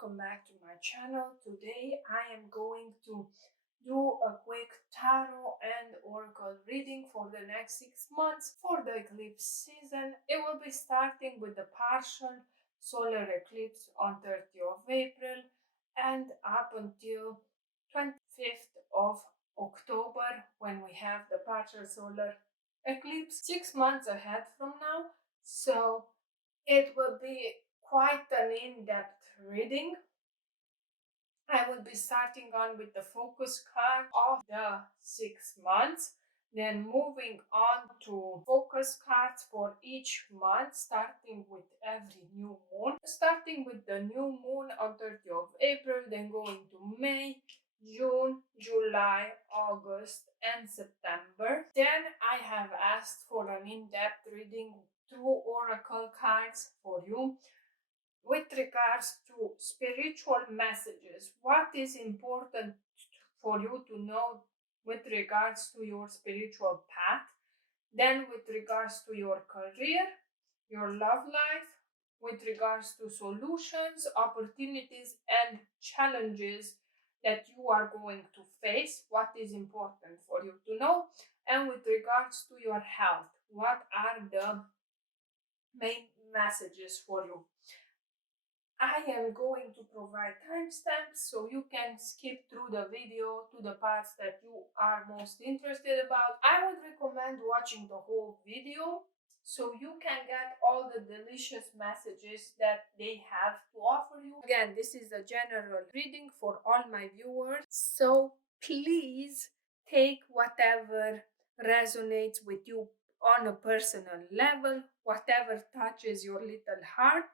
welcome back to my channel. Today I am going to do a quick tarot and oracle reading for the next 6 months for the eclipse season. It will be starting with the partial solar eclipse on 30th of April and up until 25th of October when we have the partial solar eclipse 6 months ahead from now. So it will be quite an in-depth reading. I will be starting on with the focus card of the 6 months, then moving on to focus cards for each month, starting with every new moon. Starting with the new moon on 30th of April, then going to May, June, July, August, and September. Then I have asked for an in-depth reading through oracle cards for you with regards to spiritual messages. What is important for you to know with regards to your spiritual path? Then with regards to your career, your love life, with regards to solutions, opportunities, and challenges that you are going to face, what is important for you to know, and with regards to your health, what are the main messages for you. I am going to provide timestamps so you can skip through the video to the parts that you are most interested about. I would recommend watching the whole video so you can get all the delicious messages that they have to offer you. Again, this is a general reading for all my viewers, so please take whatever resonates with you on a personal level, whatever touches your little heart,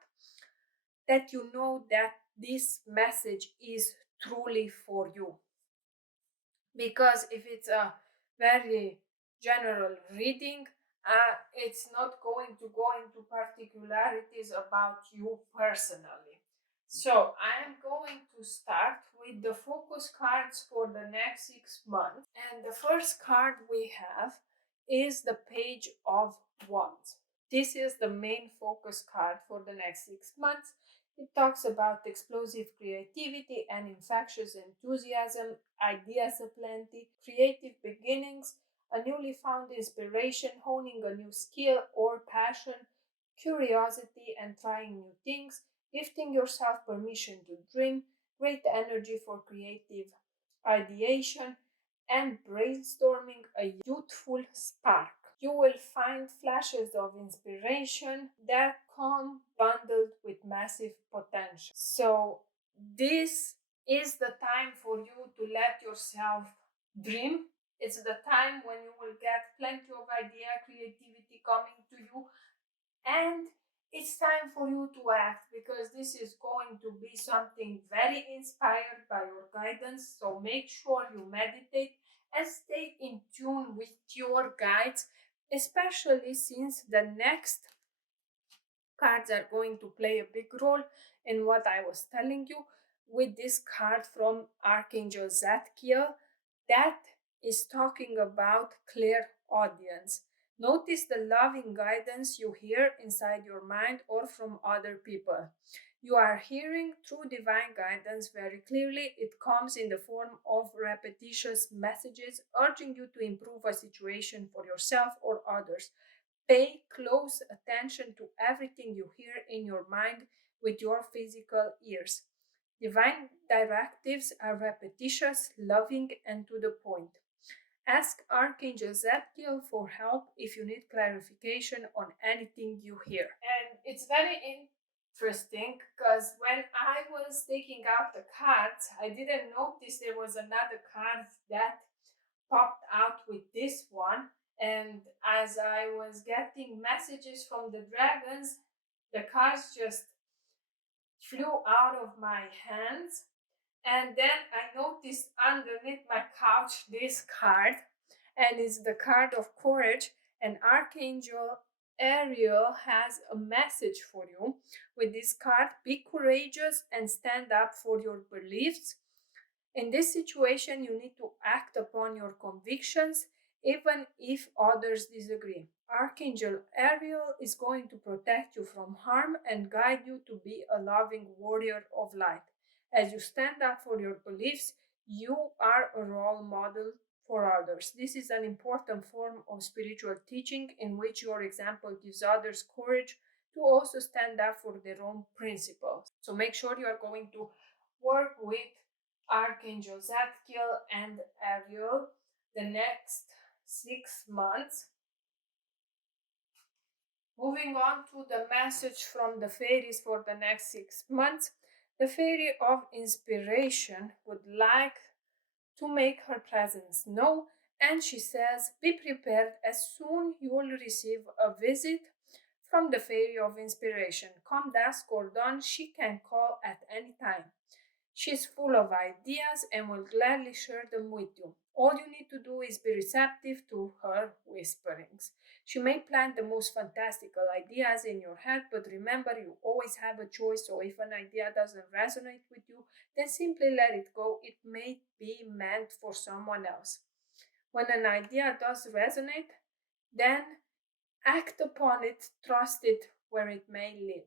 that you know that this message is truly for you. Because if it's a very general reading, it's not going to go into particularities about you personally. So I am going to start with the focus cards for the next 6 months. And the first card we have is the Page of Wands. This is the main focus card for the next 6 months. It talks about explosive creativity and infectious enthusiasm, ideas aplenty, creative beginnings, a newly found inspiration, honing a new skill or passion, curiosity and trying new things, gifting yourself permission to dream, great energy for creative ideation, and brainstorming a youthful spark. You will find flashes of inspiration that come bundled with massive potential. So, this is the time for you to let yourself dream. It's the time when you will get plenty of idea, creativity coming to you, and it's time for you to act because this is going to be something very inspired by your guidance. So make sure you meditate and stay in tune with your guides, especially since the next cards are going to play a big role in what I was telling you with this card from Archangel Zadkiel that is talking about clear audience. Notice the loving guidance you hear inside your mind or from other people. You are hearing true divine guidance very clearly. It comes in the form of repetitious messages urging you to improve a situation for yourself or others. Pay close attention to everything you hear in your mind with your physical ears. Divine directives are repetitious, loving, and to the point. Ask Archangel Zadkiel for help if you need clarification on anything you hear. And it's very interesting because when I was taking out the cards, I didn't notice there was another card that popped out with this one. And as I was getting messages from the dragons, the cards just flew out of my hands. And then I noticed underneath my couch this card, and it's the card of courage. And Archangel Ariel has a message for you with this card. Be courageous and stand up for your beliefs. In this situation, you need to act upon your convictions, even if others disagree. Archangel Ariel is going to protect you from harm and guide you to be a loving warrior of light. As you stand up for your beliefs, you are a role model for others. This is an important form of spiritual teaching in which your example gives others courage to also stand up for their own principles. So make sure you are going to work with Archangel Zadkiel and Ariel the next 6 months. Moving on to the message from the fairies for the next 6 months, the fairy of inspiration would like to make her presence known, and she says, be prepared as soon you will receive a visit from the fairy of inspiration. Come dusk or dawn, she can call at any time. She's full of ideas and will gladly share them with you. All you need to do is be receptive to her whisperings. She may plant the most fantastical ideas in your head, but remember you always have a choice, so if an idea doesn't resonate with you, then simply let it go. It may be meant for someone else. When an idea does resonate, then act upon it, trust it where it may lead.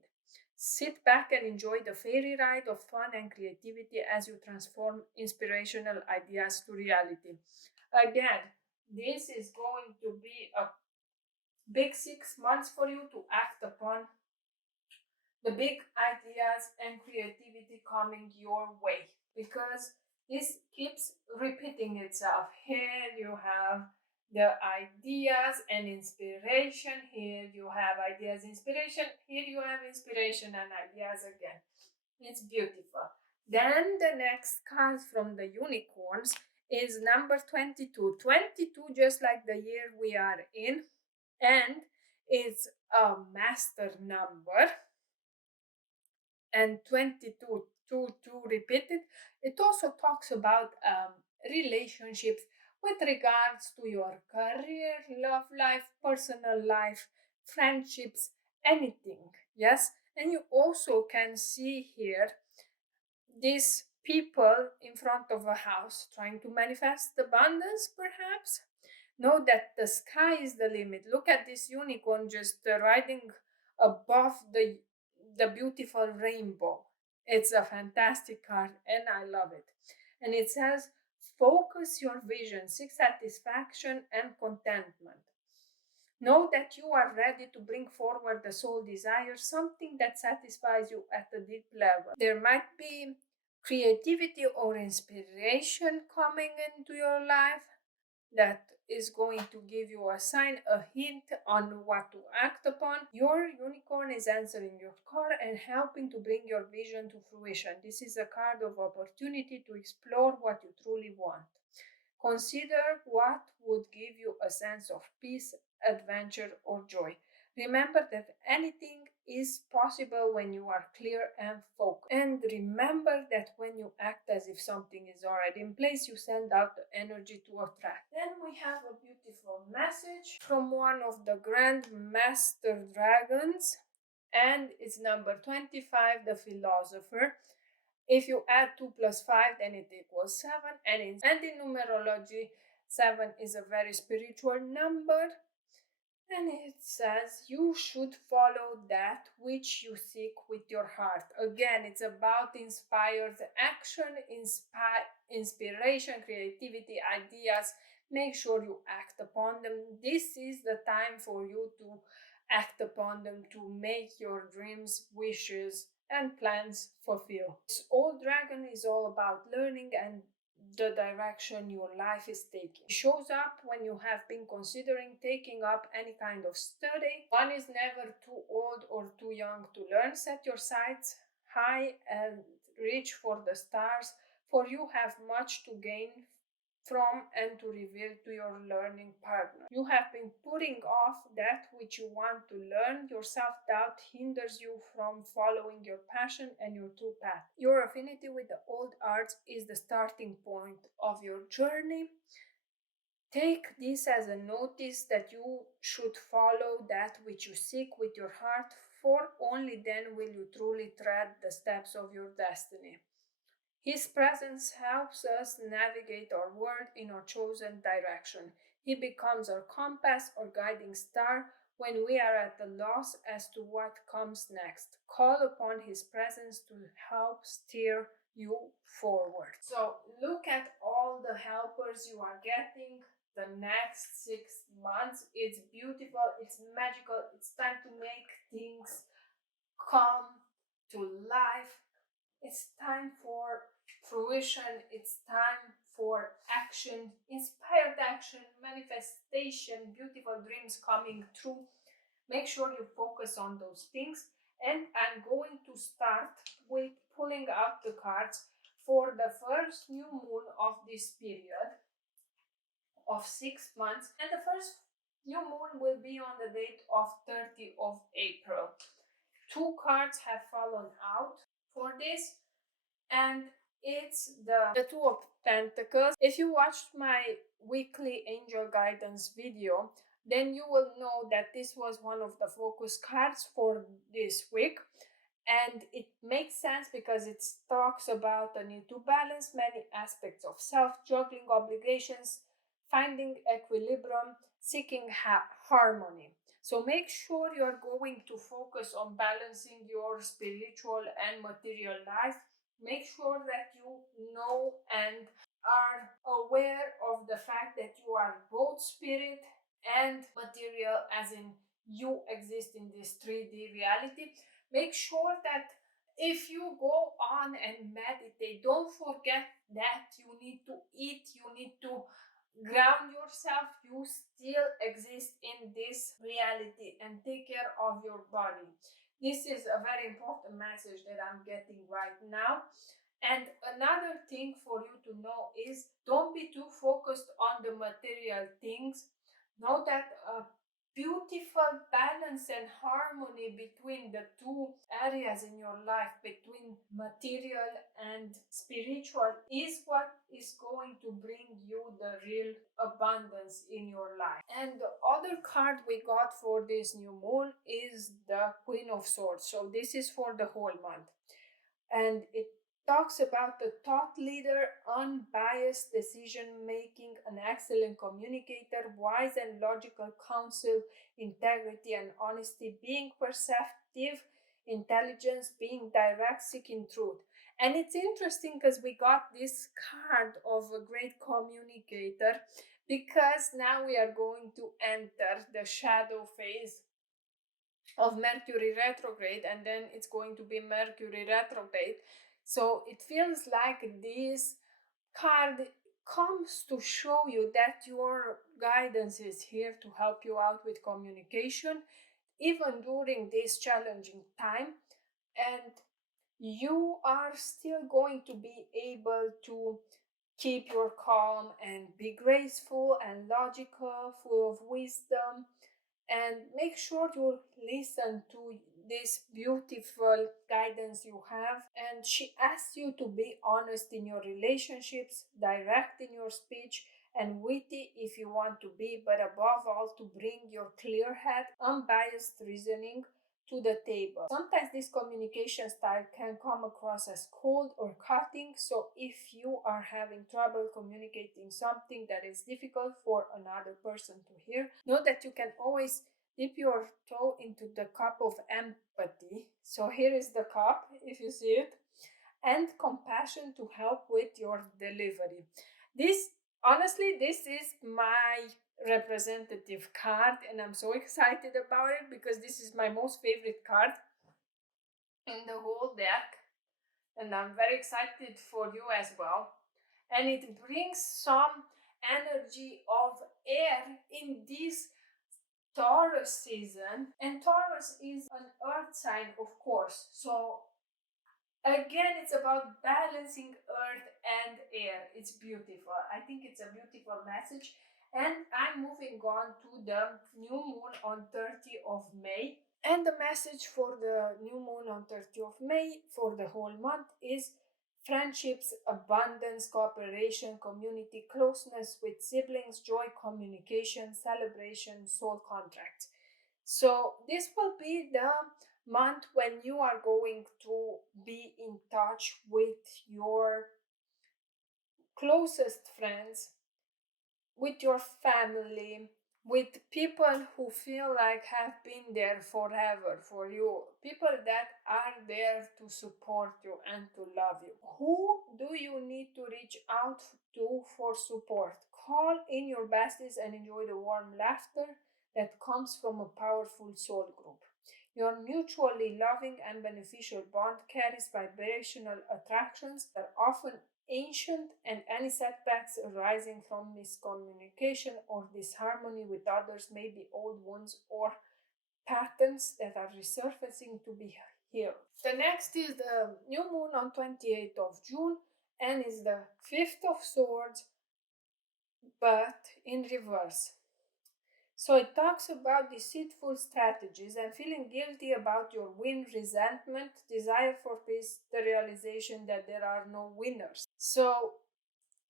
Sit back and enjoy the fairy ride of fun and creativity as you transform inspirational ideas to reality. Again, this is going to be a big 6 months for you to act upon the big ideas and creativity coming your way, because this keeps repeating itself. Here you have the ideas and inspiration, here you have ideas, inspiration, here you have inspiration and ideas again. It's beautiful. Then the next card from the unicorns is number 22. 22, just like the year we are in, and it's a master number, and 22 to repeat it. It also talks about relationships with regards to your career, love life, personal life, friendships, anything. Yes, and you also can see here these people in front of a house trying to manifest abundance, perhaps. Know that the sky is the limit. Look at this unicorn just riding above the beautiful rainbow. It's a fantastic card and I love it. And it says, focus your vision, seek satisfaction and contentment. Know that you are ready to bring forward the soul desire, something that satisfies you at a deep level. There might be creativity or inspiration coming into your life that is going to give you a sign, a hint on what to act upon. Your unicorn is answering your card and helping to bring your vision to fruition. This is a card of opportunity to explore what you truly want. Consider what would give you a sense of peace, adventure, or joy. Remember that anything is possible when you are clear and focused. And remember that when you act as if something is already in place, you send out the energy to attract. Then we have a beautiful message from one of the Grand Master Dragons, and it's number 25, the Philosopher. If you add 2 plus 5, then it equals 7. And in numerology, 7 is a very spiritual number. And it says you should follow that which you seek with your heart. Again, it's about inspired action, inspiration, creativity, ideas. Make sure you act upon them. This is the time for you to act upon them, to make your dreams, wishes, and plans fulfill. This old dragon is all about learning and the direction your life is taking. It shows up when you have been considering taking up any kind of study. One is never too old or too young to learn. Set your sights high and reach for the stars, for you have much to gain from and to reveal to your learning partner. You have been putting off that which you want to learn. Your self-doubt hinders you from following your passion and your true path. Your affinity with the old arts is the starting point of your journey. Take this as a notice that you should follow that which you seek with your heart, for only then will you truly tread the steps of your destiny. His presence helps us navigate our world in our chosen direction. He becomes our compass or guiding star when we are at a loss as to what comes next. Call upon his presence to help steer you forward. So look at all the helpers you are getting the next 6 months. It's beautiful, it's magical, it's time to make things come to life. It's time for fruition, it's time for action, inspired action, manifestation, beautiful dreams coming true. Make sure you focus on those things. And I'm going to start with pulling out the cards for the first new moon of this period of 6 months. And the first new moon will be on the date of 30th of April. Two cards have fallen out for this, and it's the Two of Pentacles. If you watched my weekly angel guidance video, then you will know that this was one of the focus cards for this week. And it makes sense because it talks about the need to balance many aspects of self, juggling obligations, finding equilibrium, seeking harmony. So make sure you're going to focus on balancing your spiritual and material life. Make sure that you know and are aware of the fact that you are both spirit and material, as in you exist in this 3D reality. Make sure that if you go on and meditate, don't forget that you need to eat, you need to ground yourself. You still exist in this reality, and take care of your body. This is a very important message that I'm getting right now. And another thing for you to know is don't be too focused on the material things. Know that a beautiful balance and harmony between the two areas in your life, between material and spiritual, is what is going to bring you the real abundance in your life. And the other card we got for this new moon is the Queen of Swords. So this is for the whole month. And it talks about the thought leader, unbiased decision making, an excellent communicator, wise and logical counsel, integrity and honesty, being perceptive, intelligence, being direct, seeking truth. And it's interesting because we got this card of a great communicator, because now we are going to enter the shadow phase of Mercury retrograde, and then it's going to be Mercury retrograde. So it feels like this card comes to show you that your guidance is here to help you out with communication, even during this challenging time. And you are still going to be able to keep your calm and be graceful and logical, full of wisdom, and make sure you listen to this beautiful guidance you have. And she asks you to be honest in your relationships, direct in your speech, and witty if you want to be, but above all, to bring your clear head, unbiased reasoning to the table. Sometimes this communication style can come across as cold or cutting, so if you are having trouble communicating something that is difficult for another person to hear, know that you can always dip your toe into the cup of empathy. So here is the cup, if you see it, and compassion to help with your delivery. This is my representative card, and I'm so excited about it because this is my most favorite card in the whole deck, and I'm very excited for you as well. And it brings some energy of air in this Taurus season, and Taurus is an earth sign, of course. So again, it's about balancing earth and air. It's beautiful. I think it's a beautiful message. And I'm moving on to the new moon on 30th of May. And the message for the new moon on 30th of May for the whole month is friendships, abundance, cooperation, community, closeness with siblings, joy, communication, celebration, soul contracts. So this will be the month when you are going to be in touch with your closest friends, with your family, with people who feel like have been there forever for you, people that are there to support you and to love you. Who do you need to reach out to for support? Call in your besties and enjoy the warm laughter that comes from a powerful soul group. Your mutually loving and beneficial bond carries vibrational attractions that are often ancient, and any setbacks arising from miscommunication or disharmony with others may be old wounds or patterns that are resurfacing to be healed. The next is the new moon on 28th of June and is the Fifth of Swords but in reverse. So it talks about deceitful strategies and feeling guilty about your win, resentment, desire for peace, the realization that there are no winners. So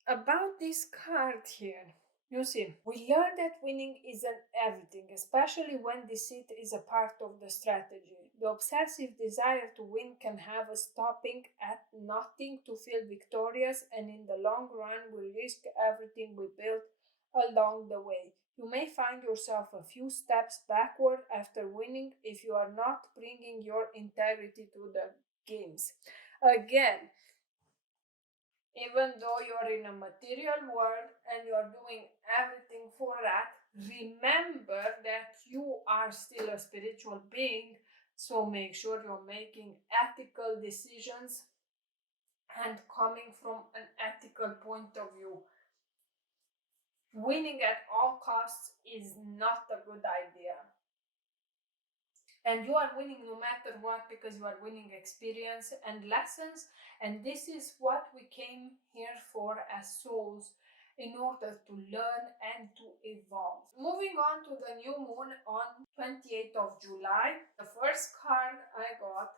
about this card here, you see, we learn that winning isn't everything, especially when deceit is a part of the strategy. The obsessive desire to win can have us stopping at nothing to feel victorious, and in the long run, we risk everything we built along the way. You may find yourself a few steps backward after winning if you are not bringing your integrity to the games. Again, even though you're in a material world and you're doing everything for that, remember that you are still a spiritual being. So make sure you're making ethical decisions and coming from an ethical point of view. Winning at all costs is not a good idea. And you are winning no matter what because you are winning experience and lessons. And this is what we came here for as souls, in order to learn and to evolve. Moving on to the new moon on 28th of July, the first card I got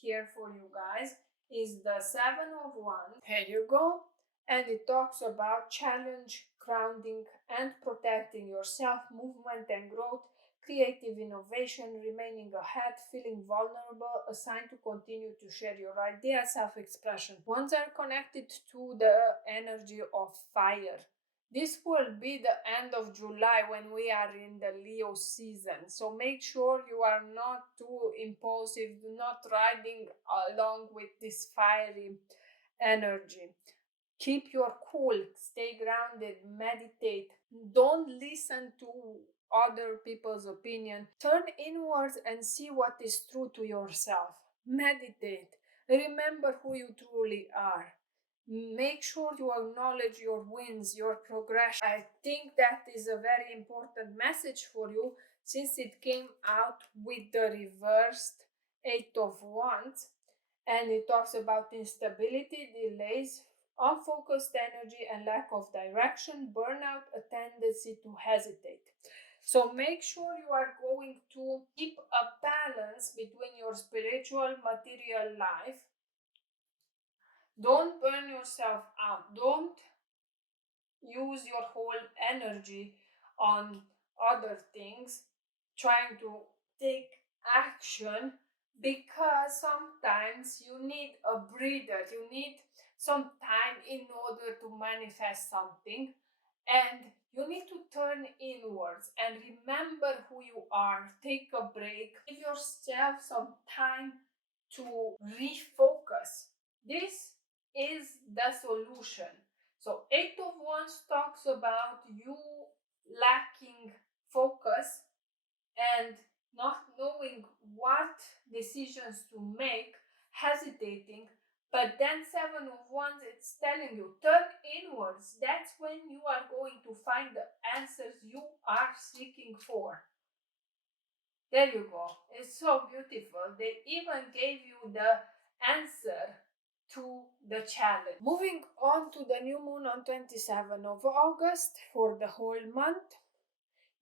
here for you guys is the Seven of Wands. Here you go. And it talks about challenge, grounding, and protecting yourself, movement and growth, creative innovation, remaining ahead, feeling vulnerable, a sign to continue to share your ideas, self-expression. Wands are connected to the energy of fire. This will be the end of July when we are in the Leo season. So make sure you are not too impulsive, do not riding along with this fiery energy. Keep your cool, stay grounded, meditate. Don't listen to other people's opinion. Turn inwards and see what is true to yourself. Meditate. Remember who you truly are. Make sure you acknowledge your wins, your progression. I think that is a very important message for you since it came out with the reversed Eight of Wands, and it talks about instability, delays, unfocused energy, and lack of direction, burnout, a tendency to hesitate. So make sure you are going to keep a balance between your spiritual material life. Don't burn yourself out. Don't use your whole energy on other things, trying to take action, because sometimes you need a breather, you need some time in order to manifest something, and you need to turn inwards and remember who you are. Take a break, give yourself some time to refocus. This is the solution. So Eight of Wands talks about you lacking focus and not knowing what decisions to make, hesitating. But then Seven of Wands, it's telling you, turn inwards. That's when you are going to find the answers you are seeking for. There you go. It's so beautiful. They even gave you the answer to the challenge. Moving on to the new moon on 27th of August for the whole month,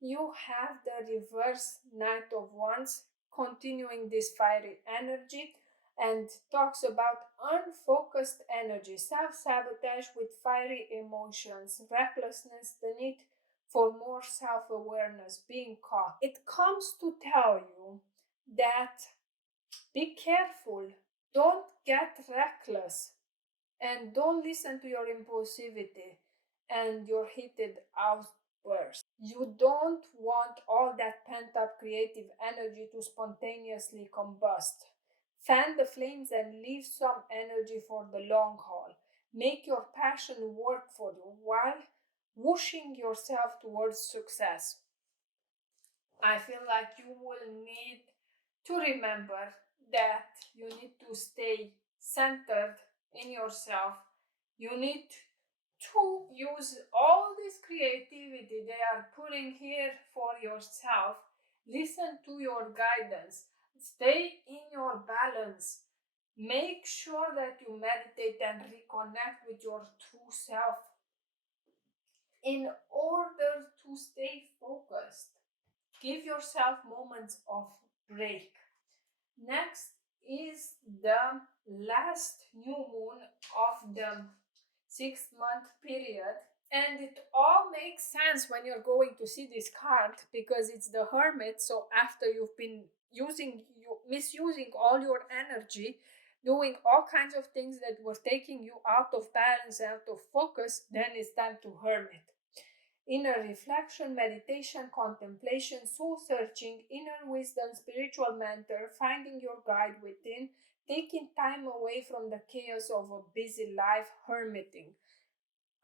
you have the reverse Knight of Wands continuing this fiery energy, and talks about unfocused energy, self-sabotage with fiery emotions, recklessness, the need for more self-awareness, being caught. It comes to tell you that be careful, don't get reckless, and don't listen to your impulsivity and your heated burst. You don't want all that pent up creative energy to spontaneously combust. Fan the flames and leave some energy for the long haul. Make your passion work for you while whooshing yourself towards success. I feel like you will need to remember that you need to stay centered in yourself. You need to use all this creativity they are putting here for yourself. Listen to your guidance. Stay in your balance. Make sure that you meditate and reconnect with your true self in order to stay focused. Give yourself moments of break. Next is the last new moon of the 6 month period. And it all makes sense when you're going to see this card because it's the Hermit. So after you've been misusing all your energy, doing all kinds of things that were taking you out of balance, out of focus, then it's time to Hermit. Inner reflection, meditation, contemplation, soul searching, inner wisdom, spiritual mentor, finding your guide within, taking time away from the chaos of a busy life, hermiting.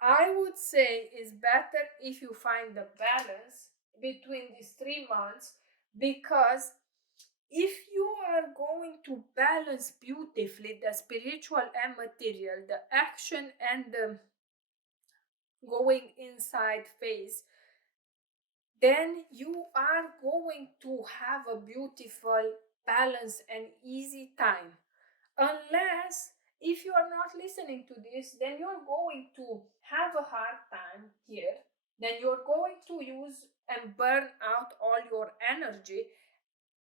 I would say it's better if you find the balance between these 3 months, because if you are going to balance beautifully the spiritual and material, the action and the going inside phase, then you are going to have a beautiful balance and easy time. Unless if you are not listening to this, then you're going to have a hard time here. Then you're going to use and burn out all your energy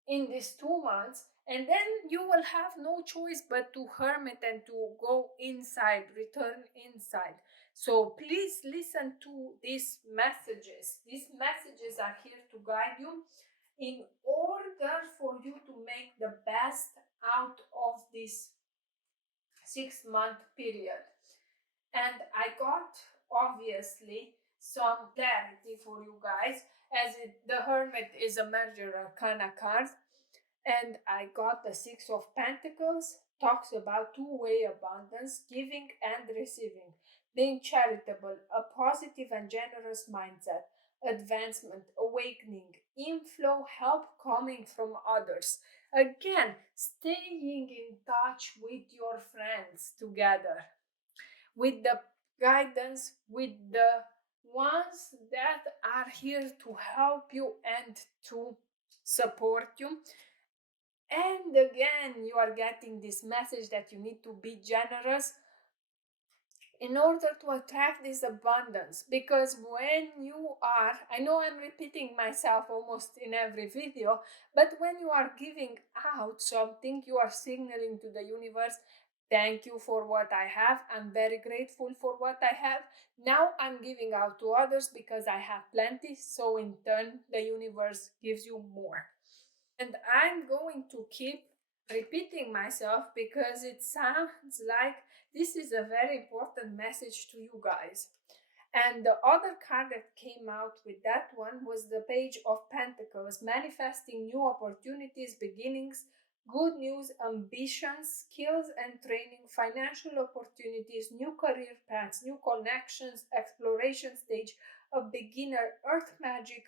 in these 2 months, and then you will have no choice but to hermit and to go inside, return inside. So please listen to these messages. These messages are here to guide you in order for you to make the best out of this 6 month period. And I got obviously some clarity for you guys, as the Hermit is a major arcana card, and I got the Six of Pentacles, talks about two-way abundance, giving and receiving, being charitable, a positive and generous mindset, advancement, awakening, inflow, help coming from others. Again, staying in touch with your friends together, with the guidance, with the ones that are here to help you and to support you. And again, you are getting this message that you need to be generous in order to attract this abundance. Because when you are, I know I'm repeating myself almost in every video, but when you are giving out something, you are signaling to the universe, thank you for what I have. I'm very grateful for what I have. Now I'm giving out to others because I have plenty. So in turn, the universe gives you more. And I'm going to keep repeating myself because it sounds like this is a very important message to you guys. And the other card that came out with that one was the Page of Pentacles, manifesting new opportunities, beginnings, good news, ambitions, skills and training, financial opportunities, new career paths, new connections, exploration stage, a beginner, earth magic,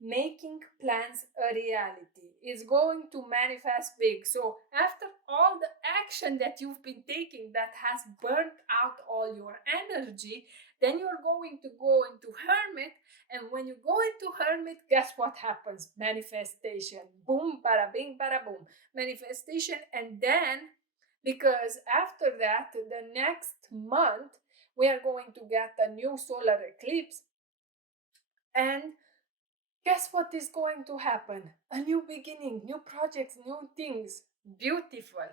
making plans a reality. Is going to manifest big. So after all the action that you've been taking that has burnt out all your energy, then you're going to go into hermit. And when you go into hermit, guess what happens? Manifestation. Boom, bada bing, bada boom. Manifestation. And then, because after that, the next month, we are going to get a new solar eclipse. And guess what is going to happen? A new beginning, new projects, new things. Beautiful.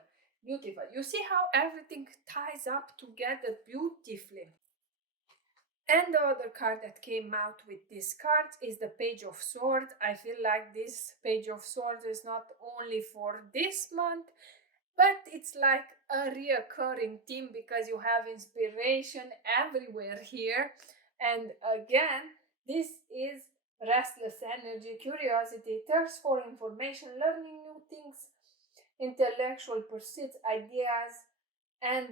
Beautiful. You see how everything ties up together beautifully. And the other card that came out with this card is the Page of Swords. I feel like this Page of Swords is not only for this month, but it's like a reoccurring theme because you have inspiration everywhere here. And again, This is restless energy, curiosity, thirst for information, learning new things, intellectual pursuits, ideas, and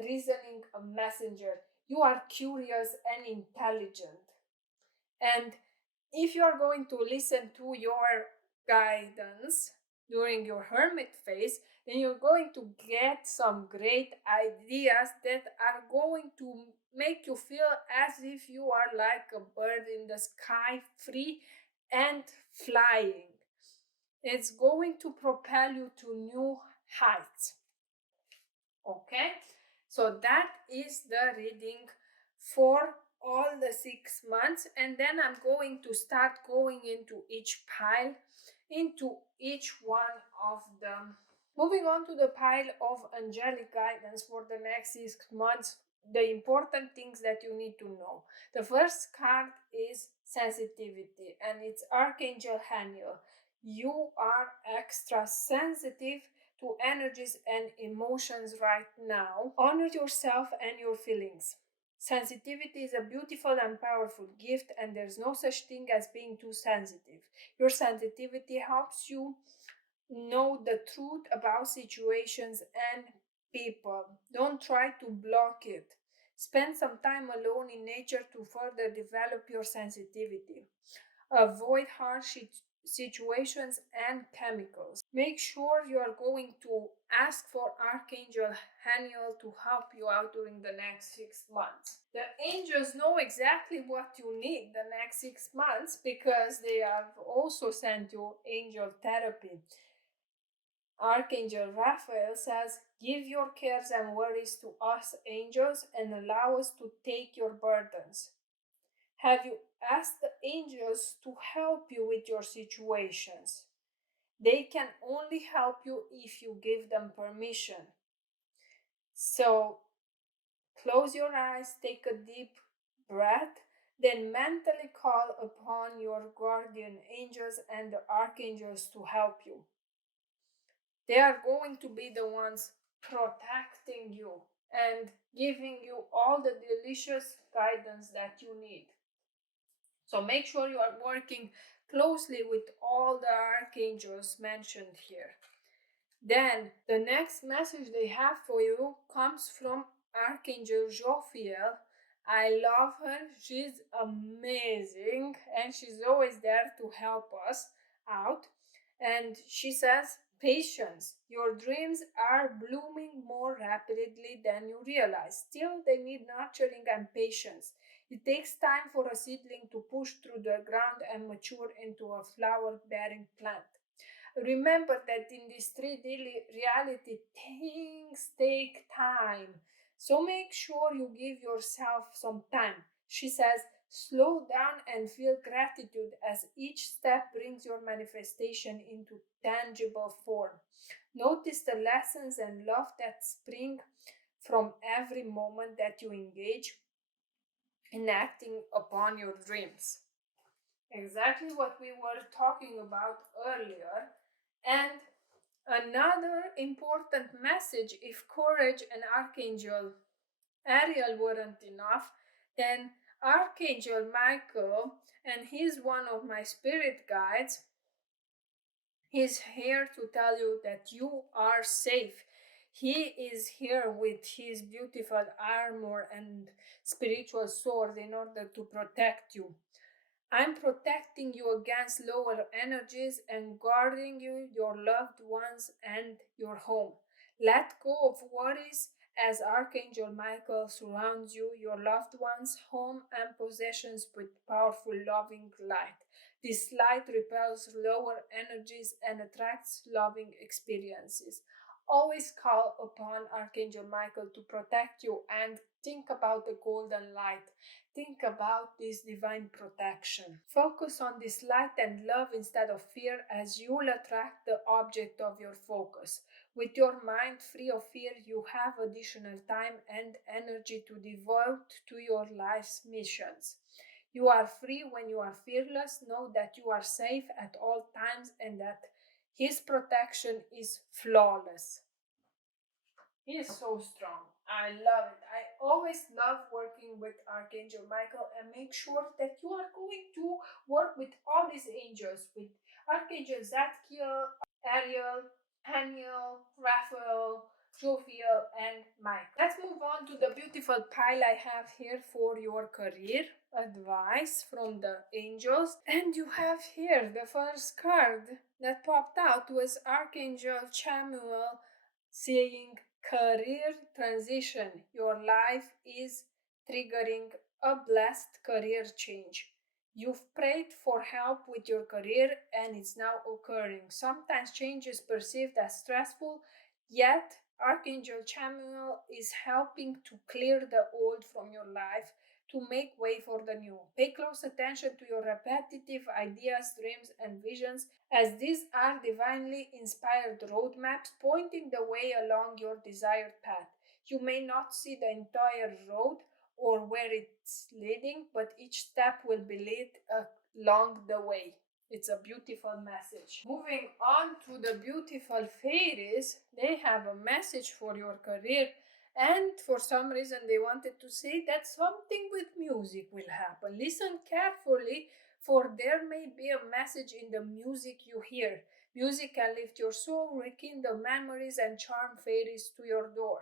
reasoning a messenger. You are curious and intelligent. And if you are going to listen to your guidance during your hermit phase, then you're going to get some great ideas that are going to make you feel as if you are like a bird in the sky, free and flying. It's going to propel you to new heights. Okay, so that is the reading for all the 6 months, and then I'm going to start going into each pile, into each one of them. Moving on to the pile of angelic guidance for the next 6 months, the important things that you need to know. The first card is sensitivity, and it's Archangel Haniel. You are extra sensitive to energies and emotions right now. Honor yourself and your feelings. Sensitivity is a beautiful and powerful gift, and there's no such thing as being too sensitive. Your sensitivity helps you know the truth about situations and people. Don't try to block it. Spend some time alone in nature to further develop your sensitivity. Avoid harsh situations and chemicals. Make sure you are going to ask for Archangel Haniel to help you out during the next 6 months. The angels know exactly what you need the next 6 months because they have also sent you angel therapy. Archangel Raphael says, "Give your cares and worries to us angels and allow us to take your burdens." Have you asked the angels to help you with your situations? They can only help you if you give them permission. So close your eyes, take a deep breath, then mentally call upon your guardian angels and the archangels to help you. They are going to be the ones protecting you and giving you all the delicious guidance that you need. So make sure you are working closely with all the archangels mentioned here. Then the next message they have for you comes from Archangel Joffeer. I love her. She's amazing and she's always there to help us out. And she says, patience. Your dreams are blooming more rapidly than you realize. Still, they need nurturing and patience. It takes time for a seedling to push through the ground and mature into a flower-bearing plant. Remember that in this 3D reality, things take time. So make sure you give yourself some time. She says, slow down and feel gratitude as each step brings your manifestation into tangible form. Notice the lessons and love that spring from every moment that you engage in acting upon your dreams. Exactly what we were talking about earlier. And another important message, if courage and Archangel Ariel weren't enough, then Archangel Michael, and he's one of my spirit guides, he's here to tell you that you are safe. He is here with his beautiful armor and spiritual sword in order to protect you. I'm protecting you against lower energies and guarding you, your loved ones, and your home. Let go of worries as Archangel Michael surrounds you, your loved ones, home, and possessions with powerful, loving light. This light repels lower energies and attracts loving experiences. Always call upon Archangel Michael to protect you and think about the golden light. Think about this divine protection. Focus on this light and love instead of fear as you will attract the object of your focus. With your mind free of fear, you have additional time and energy to devote to your life's missions. You are free when you are fearless. Know that you are safe at all times and that His protection is flawless. He is so strong. I love it. I always love working with Archangel Michael and make sure that you are going to work with all these angels, with Archangel Zadkiel, Ariel, Haniel, Raphael, Jovial, and Mike. Let's move on to the beautiful pile I have here for your career advice from the angels. And you have here the first card that popped out was Archangel Chamuel saying career transition. Your life is triggering a blessed career change. You've prayed for help with your career and it's now occurring. Sometimes change is perceived as stressful, yet Archangel Chamuel is helping to clear the old from your life to make way for the new. Pay close attention to your repetitive ideas, dreams, and visions, as these are divinely inspired roadmaps pointing the way along your desired path. You may not see the entire road or where it's leading, but each step will be led along the way. It's a beautiful message. Moving on to the beautiful fairies, they have a message for your career, and for some reason they wanted to say that something with music will happen. Listen carefully, for there may be a message in the music you hear. Music can lift your soul, rekindle memories, and charm fairies to your door.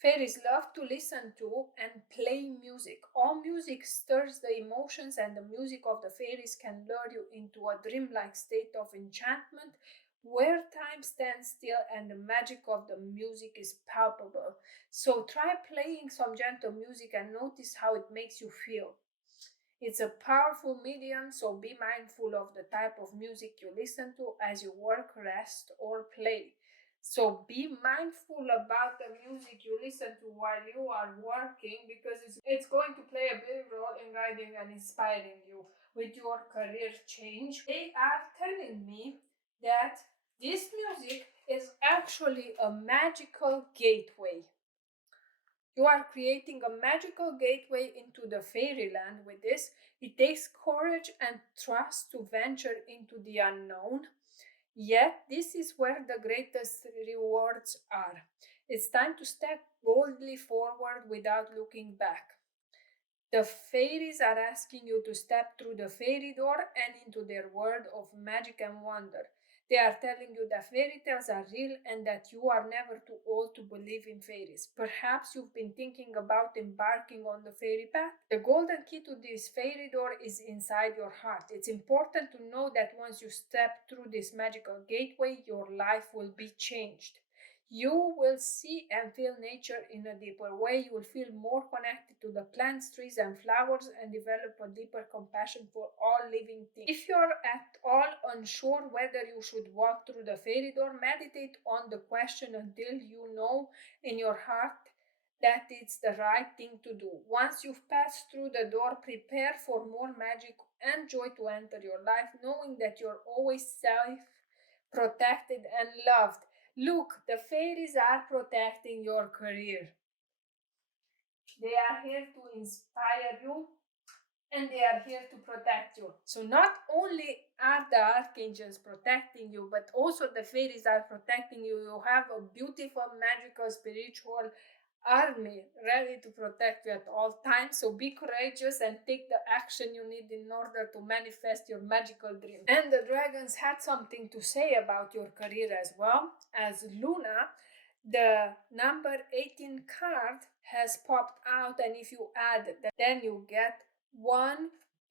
Fairies love to listen to and play music. All music stirs the emotions, and the music of the fairies can lure you into a dreamlike state of enchantment where time stands still and the magic of the music is palpable. So try playing some gentle music and notice how it makes you feel. It's a powerful medium, so be mindful of the type of music you listen to as you work, rest, or play. So be mindful about the music you listen to while you are working, because it's going to play a big role in guiding and inspiring you with your career change. They are telling me that this music is actually a magical gateway. You are creating a magical gateway into the fairyland with this. It takes courage and trust to venture into the unknown. Yet, this is where the greatest rewards are. It's time to step boldly forward without looking back. The fairies are asking you to step through the fairy door and into their world of magic and wonder. They are telling you that fairy tales are real and that you are never too old to believe in fairies. Perhaps you've been thinking about embarking on the fairy path. The golden key to this fairy door is inside your heart. It's important to know that once you step through this magical gateway, your life will be changed. You will see and feel nature in a deeper way. You will feel more connected to the plants, trees, and flowers and develop a deeper compassion for all living things. If you're at all unsure whether you should walk through the fairy door, meditate on the question until you know in your heart that it's the right thing to do. Once you've passed through the door, prepare for more magic and joy to enter your life, knowing that you're always safe, protected, and loved. Look, the fairies are protecting your career. They are here to inspire you and they are here to protect you. So not only are the archangels protecting you, but also the fairies are protecting you. You have a beautiful, magical, spiritual army ready to protect you at all times. So be courageous and take the action you need in order to manifest your magical dream. And the dragons had something to say about your career as well. As Luna, the number 18 card has popped out, and if you add that, then you get 1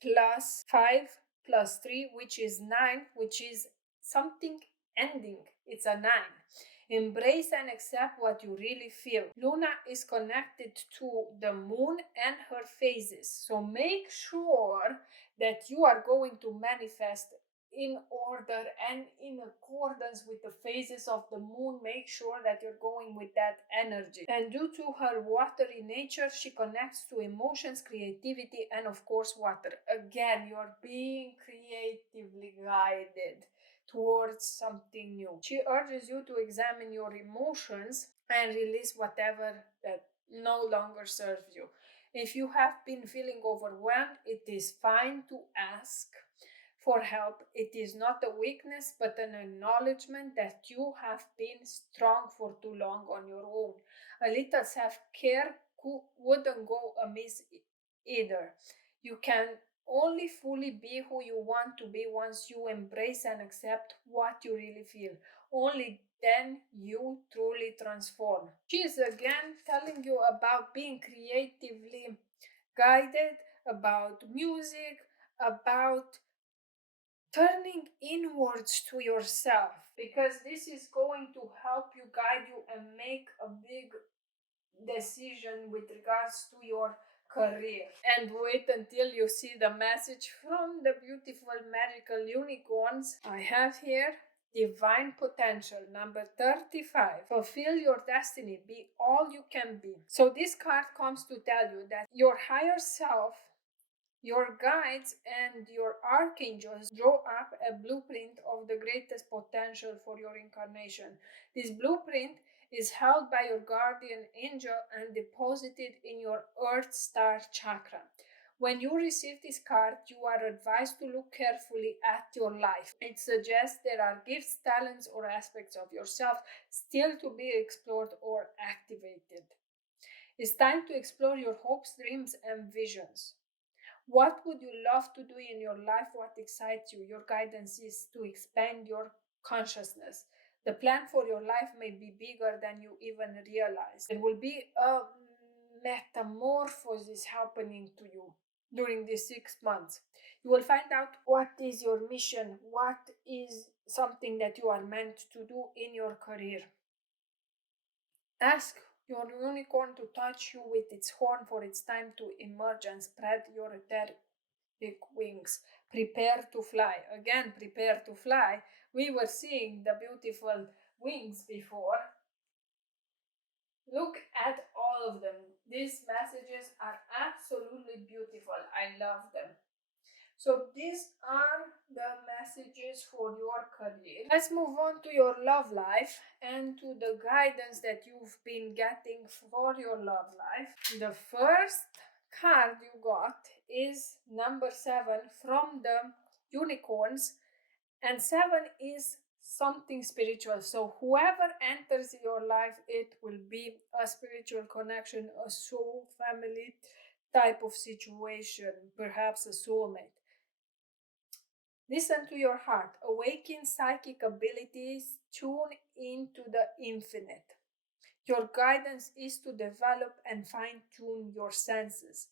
plus 5 plus 3, which is 9, which is something ending. It's a 9. Embrace and accept what you really feel. Luna is connected to the moon and her phases. So make sure that you are going to manifest in order and in accordance with the phases of the moon. Make sure that you're going with that energy. And due to her watery nature, she connects to emotions, creativity, and of course water. Again, you're being creatively guided towards something new. She urges you to examine your emotions and release whatever that no longer serves you. If you have been feeling overwhelmed, it is fine to ask for help. It is not a weakness, but an acknowledgement that you have been strong for too long on your own. A little self care wouldn't go amiss either. You can only fully be who you want to be once you embrace and accept what you really feel. Only then you truly transform. She is again telling you about being creatively guided, about music, about turning inwards to yourself, because this is going to help you guide you and make a big decision with regards to your career. And wait until you see the message from the beautiful magical unicorns I have here. Divine potential, number 35. Fulfill your destiny. Be all you can be. So this card comes to tell you that your higher self, your guides, and your archangels draw up a blueprint of the greatest potential for your incarnation. This blueprint is held by your guardian angel and deposited in your Earth Star chakra. When you receive this card, you are advised to look carefully at your life. It suggests there are gifts, talents, or aspects of yourself still to be explored or activated. It's time to explore your hopes, dreams, and visions. What would you love to do in your life? What excites you? Your guidance is to expand your consciousness. The plan for your life may be bigger than you even realize. There will be a metamorphosis happening to you during these 6 months. You will find out what is your mission, what is something that you are meant to do in your career. Ask your unicorn to touch you with its horn, for it's time to emerge and spread your etheric wings. Prepare to fly. Again, prepare to fly. We were seeing the beautiful wings before. Look at all of them. These messages are absolutely beautiful. I love them. So these are the messages for your career. Let's move on to your love life and to the guidance that you've been getting for your love life. The first card you got is number 7 from the unicorns, and 7 is something spiritual. So whoever enters your life, it will be a spiritual connection, a soul family type of situation, perhaps a soulmate. Listen to your heart. Awaken psychic abilities. Tune into the infinite. Your guidance is to develop and fine-tune your senses.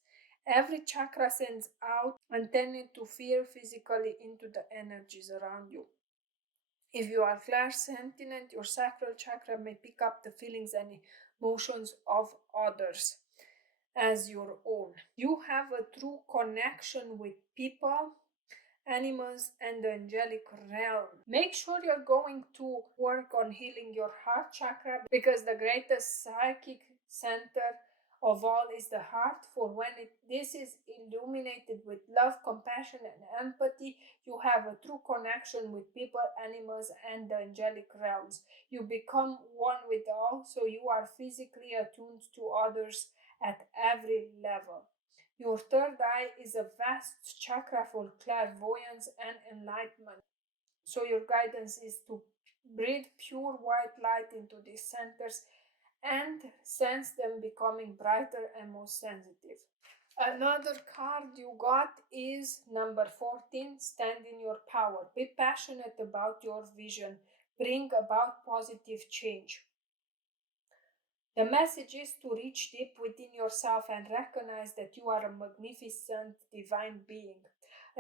Every chakra sends out antennae to feel physically into the energies around you. If you are clairsentient, your sacral chakra may pick up the feelings and emotions of others as your own. You have a true connection with people, animals, and the angelic realm. Make sure you're going to work on healing your heart chakra, because the greatest psychic center of all is the heart. For when this is illuminated with love, compassion, and empathy, you have a true connection with people, animals, and the angelic realms. You become one with all, so you are physically attuned to others at every level. Your third eye is a vast chakra for clairvoyance and enlightenment. So your guidance is to breathe pure white light into these centers and sense them becoming brighter and more sensitive. Another card you got is number 14, stand in your power. Be passionate about your vision. Bring about positive change. The message is to reach deep within yourself and recognize that you are a magnificent divine being.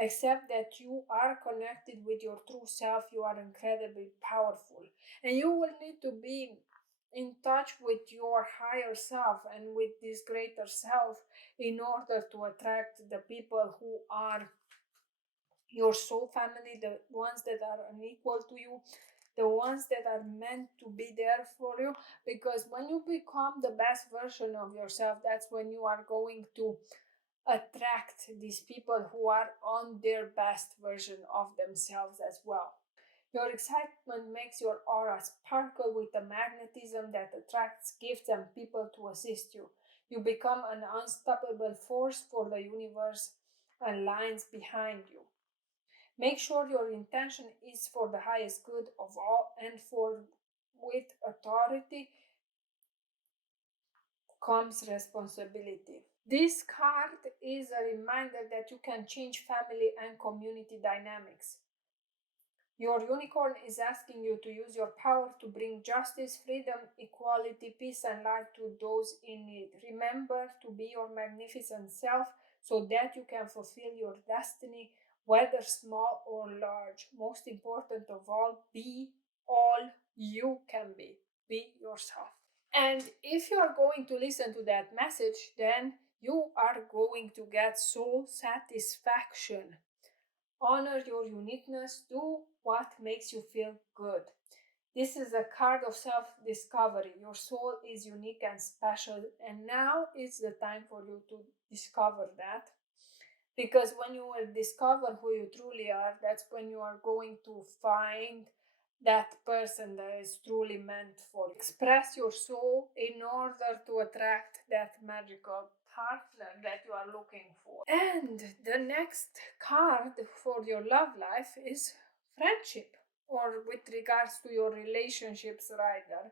Accept that you are connected with your true self. You are incredibly powerful. And you will need to be in touch with your higher self and with this greater self in order to attract the people who are your soul family, the ones that are unequal to you, the ones that are meant to be there for you. Because when you become the best version of yourself, that's when you are going to attract these people who are on their best version of themselves as well. Your excitement makes your aura sparkle with a magnetism that attracts gifts and people to assist you. You become an unstoppable force for the universe and lines behind you. Make sure your intention is for the highest good of all, and for with authority comes responsibility. This card is a reminder that you can change family and community dynamics. Your unicorn is asking you to use your power to bring justice, freedom, equality, peace, and light to those in need. Remember to be your magnificent self so that you can fulfill your destiny, whether small or large. Most important of all, be all you can be. Be yourself. And if you are going to listen to that message, then you are going to get soul satisfaction. Honor your uniqueness, do what makes you feel good. This is a card of self discovery. Your soul is unique and special, and now is the time for you to discover that. Because when you will discover who you truly are, that's when you are going to find that person that is truly meant for you. Express your soul in order to attract that magical partner that you are looking for. And the next card for your love life is friendship, or with regards to your relationships, rather.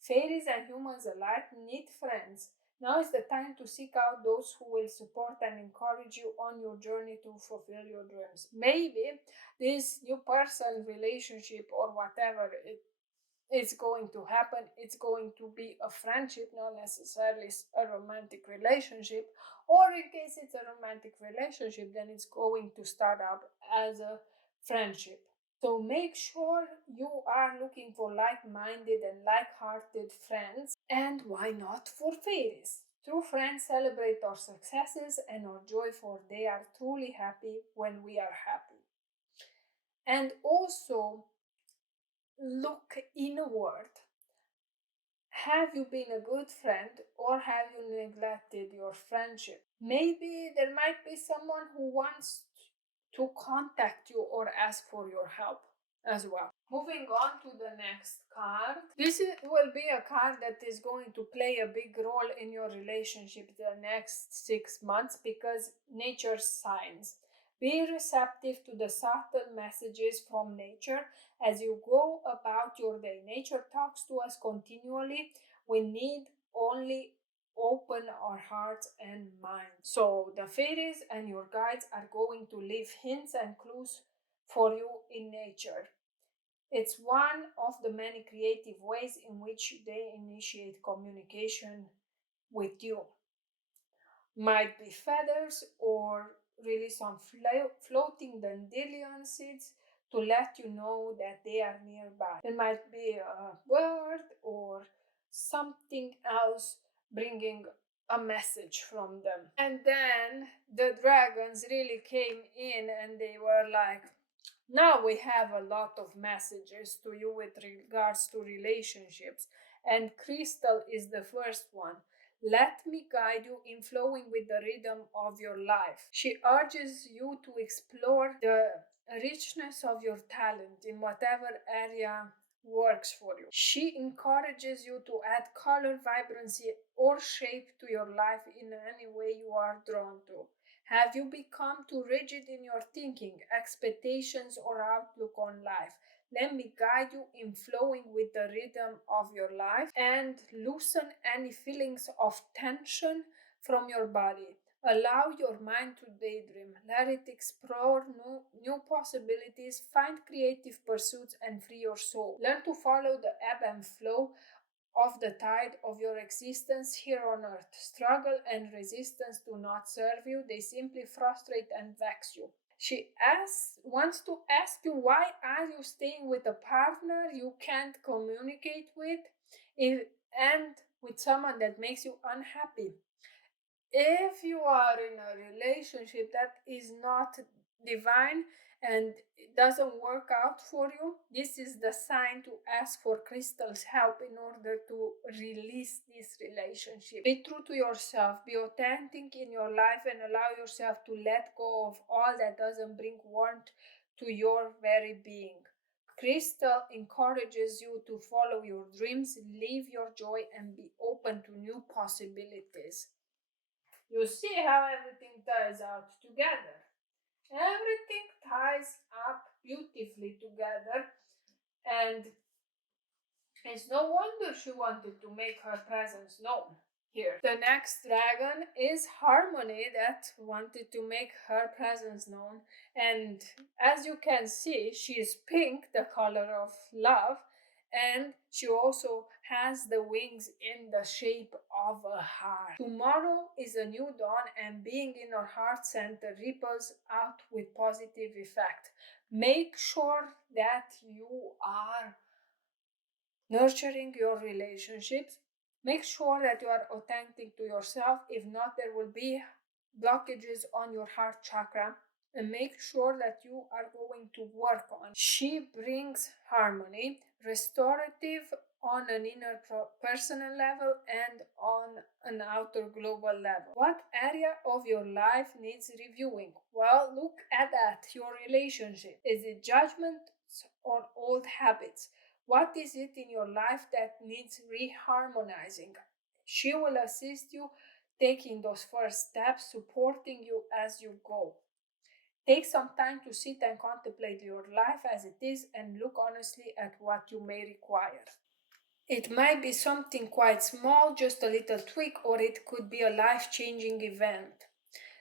Fairies and humans alike need friends. Now is the time to seek out those who will support and encourage you on your journey to fulfill your dreams. Maybe this new person, relationship, or whatever it's going to happen, it's going to be a friendship, not necessarily a romantic relationship. Or in case it's a romantic relationship, then it's going to start out as a friendship. So make sure you are looking for like-minded and like-hearted friends, and why not for fairies? True friends celebrate our successes and our joy, for they are truly happy when we are happy. And also look inward. Have you been a good friend, or have you neglected your friendship? Maybe there might be someone who wants to contact you or ask for your help as well. Moving on to the next card. Will be a card that is going to play a big role in your relationship the next 6 months, because nature's signs. Be receptive to the subtle messages from nature as you go about your day. Nature talks to us continually. We need only open our hearts and minds. So the fairies and your guides are going to leave hints and clues for you in nature. It's one of the many creative ways in which they initiate communication with you. Might be feathers, or really some floating dandelion seeds to let you know that they are nearby. There might be a bird or something else bringing a message from them. And then the dragons really came in and they were like, now we have a lot of messages to you with regards to relationships, and Crystal is the first one. Let me guide you in flowing with the rhythm of your life. She urges you to explore the richness of your talent in whatever area works for you. She encourages you to add color, vibrancy, or shape to your life in any way you are drawn to. Have you become too rigid in your thinking, expectations, or outlook on life? Let me guide you in flowing with the rhythm of your life and loosen any feelings of tension from your body. Allow your mind to daydream. Let it explore new possibilities, find creative pursuits, and free your soul. Learn to follow the ebb and flow of the tide of your existence here on earth. Struggle and resistance do not serve you, they simply frustrate and vex you. She wants to ask you, why are you staying with a partner you can't communicate with, and with someone that makes you unhappy? If you are in a relationship that is not divine and it doesn't work out for you, this is the sign to ask for Crystal's help in order to release this relationship. Be true to yourself, be authentic in your life, and allow yourself to let go of all that doesn't bring warmth to your very being. Crystal encourages you to follow your dreams, live your joy, and be open to new possibilities. You see how everything ties out together. Everything ties up beautifully together, and it's no wonder she wanted to make her presence known here. The next dragon is Harmony, that wanted to make her presence known, and as you can see, she is pink, the color of love, and she also has the wings in the shape of a heart. Tomorrow is a new dawn, and being in our heart center ripples out with positive effect. Make sure that you are nurturing your relationships. Make sure that you are authentic to yourself. If not, there will be blockages on your heart chakra. And make sure that you are going to work on. She brings harmony, restorative on an inner personal level and on an outer global level. What area of your life needs reviewing? Well, look at that. Your relationship. Is it judgment or old habits? What is it in your life that needs reharmonizing? She will assist you taking those first steps, supporting you as you go. Take some time to sit and contemplate your life as it is and look honestly at what you may require. It might be something quite small, just a little tweak, or it could be a life-changing event.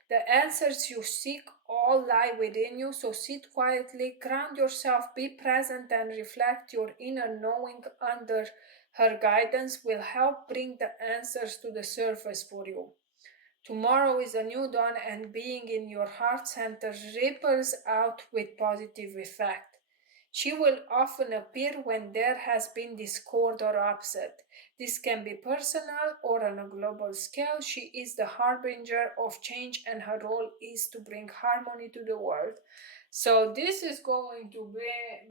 The answers you seek all lie within you, so sit quietly, ground yourself, be present, and reflect. Your inner knowing under her guidance will help bring the answers to the surface for you. Tomorrow is a new dawn, and being in your heart center ripples out with positive effect. She will often appear when there has been discord or upset. This can be personal or on a global scale. She is the harbinger of change, and her role is to bring harmony to the world. So this is going to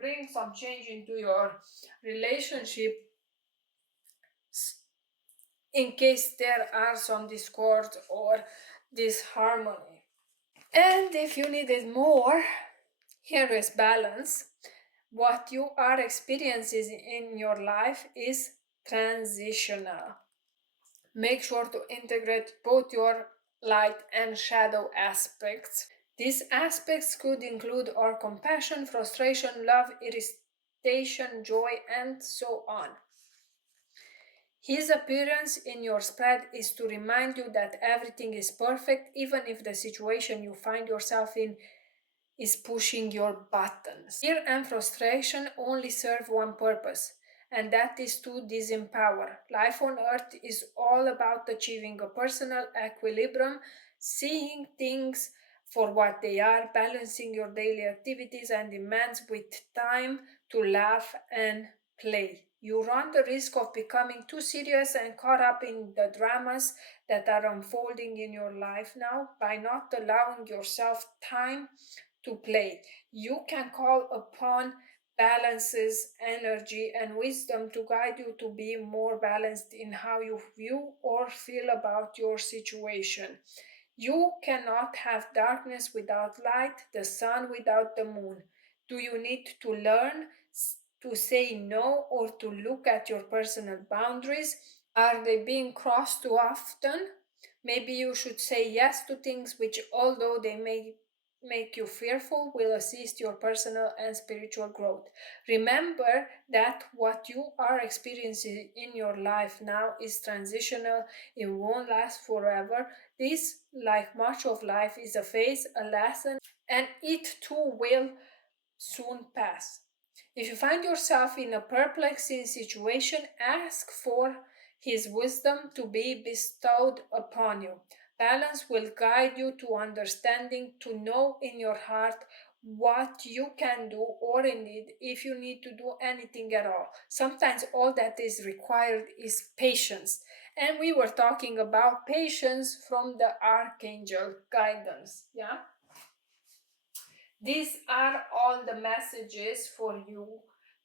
bring some change into your relationship in case there are some discord or disharmony. And if you needed more, here is balance. What you are experiencing in your life is transitional. Make sure to integrate both your light and shadow aspects. These aspects could include our compassion, frustration, love, irritation, joy, and so on. His appearance in your spread is to remind you that everything is perfect, even if the situation you find yourself in is pushing your buttons. Fear and frustration only serve one purpose, and that is to disempower. Life on earth is all about achieving a personal equilibrium, seeing things for what they are, balancing your daily activities and demands with time to laugh and play. You run the risk of becoming too serious and caught up in the dramas that are unfolding in your life now by not allowing yourself time to play. You can call upon balances, energy, and wisdom to guide you to be more balanced in how you view or feel about your situation. You cannot have darkness without light, the sun without the moon. Do you need to learn to say no or to look at your personal boundaries? Are they being crossed too often? Maybe you should say yes to things which, although they may make you fearful, will assist your personal and spiritual growth. Remember that what you are experiencing in your life now is transitional, it won't last forever. This, like much of life, is a phase, a lesson, and it too will soon pass. If you find yourself in a perplexing situation, ask for His wisdom to be bestowed upon you. Balance will guide you to understanding, to know in your heart what you can do, or indeed if you need to do anything at all. Sometimes all that is required is patience. And we were talking about patience from the Archangel Guidance. Yeah? These are all the messages for you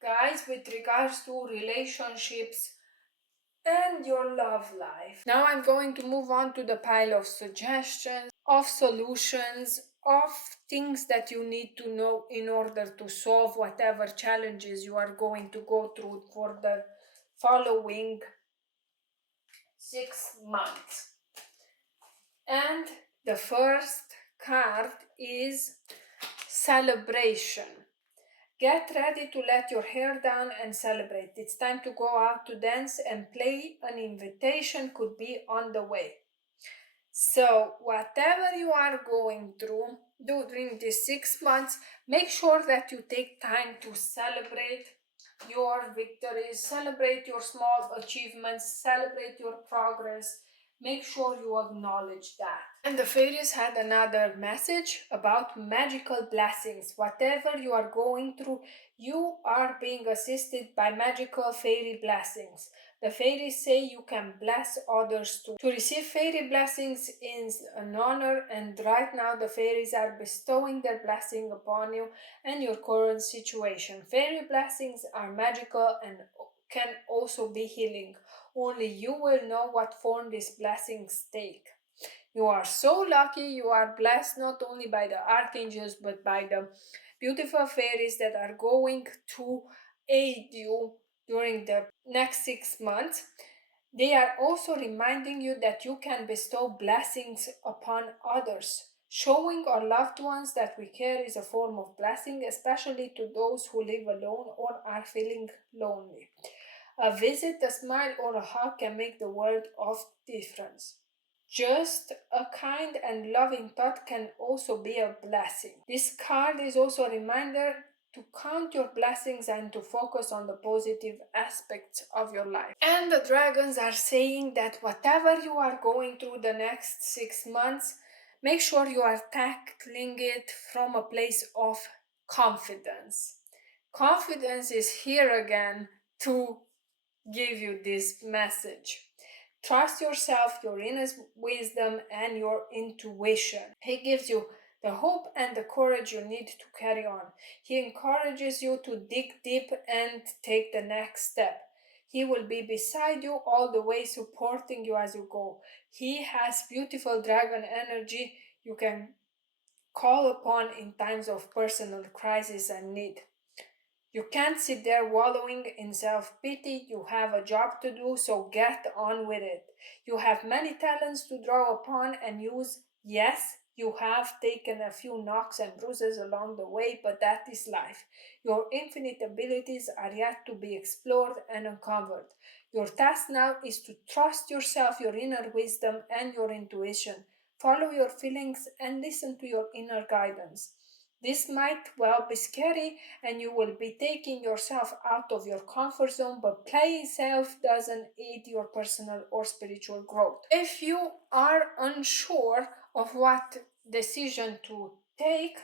guys with regards to relationships and your love life. Now I'm going to move on to the pile of suggestions, of solutions, of things that you need to know in order to solve whatever challenges you are going to go through for the following 6 months. And the first card is celebration. Get ready to let your hair down and celebrate. It's time to go out to dance and play. An invitation could be on the way. So, whatever you are going through during these 6 months, make sure that you take time to celebrate your victories, celebrate your small achievements, celebrate your progress. Make sure you acknowledge that. And the fairies had another message about magical blessings. Whatever you are going through, you are being assisted by magical fairy blessings. The fairies say you can bless others too. To receive fairy blessings is an honor, and right now the fairies are bestowing their blessing upon you and your current situation. Fairy blessings are magical and can also be healing. Only you will know what form these blessings take. You are so lucky, you are blessed not only by the archangels but by the beautiful fairies that are going to aid you during the next 6 months. They are also reminding you that you can bestow blessings upon others. Showing our loved ones that we care is a form of blessing, especially to those who live alone or are feeling lonely. A visit, a smile, or a hug can make the world of difference. Just a kind and loving thought can also be a blessing. This card is also a reminder to count your blessings and to focus on the positive aspects of your life. And the dragons are saying that whatever you are going through the next 6 months, make sure you are tackling it from a place of confidence. Confidence is here again to give you this message. Trust yourself, your inner wisdom, and your intuition. He gives you the hope and the courage you need to carry on. He encourages you to dig deep and take the next step. He will be beside you all the way, supporting you as you go. He has beautiful dragon energy you can call upon in times of personal crisis and need. You can't sit there wallowing in self pity. You have a job to do, so get on with it. You have many talents to draw upon and use. Yes, you have taken a few knocks and bruises along the way, but that is life. Your infinite abilities are yet to be explored and uncovered. Your task now is to trust yourself, your inner wisdom, and your intuition. Follow your feelings and listen to your inner guidance. This might well be scary and you will be taking yourself out of your comfort zone, but playing safe doesn't aid your personal or spiritual growth. If you are unsure of what decision to take,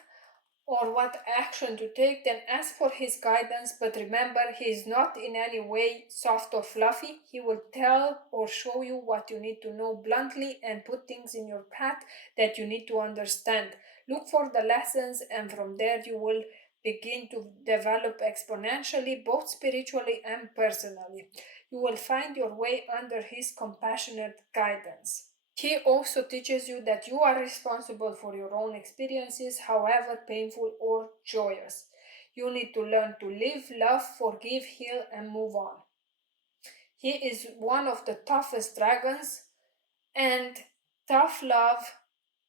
or what action to take, then ask for his guidance. But remember, he is not in any way soft or fluffy. He will tell or show you what you need to know bluntly and put things in your path that you need to understand. Look for the lessons, and from there, you will begin to develop exponentially, both spiritually and personally. You will find your way under his compassionate guidance. He also teaches you that you are responsible for your own experiences, however painful or joyous. You need to learn to live, love, forgive, heal, and move on. He is one of the toughest dragons, and tough love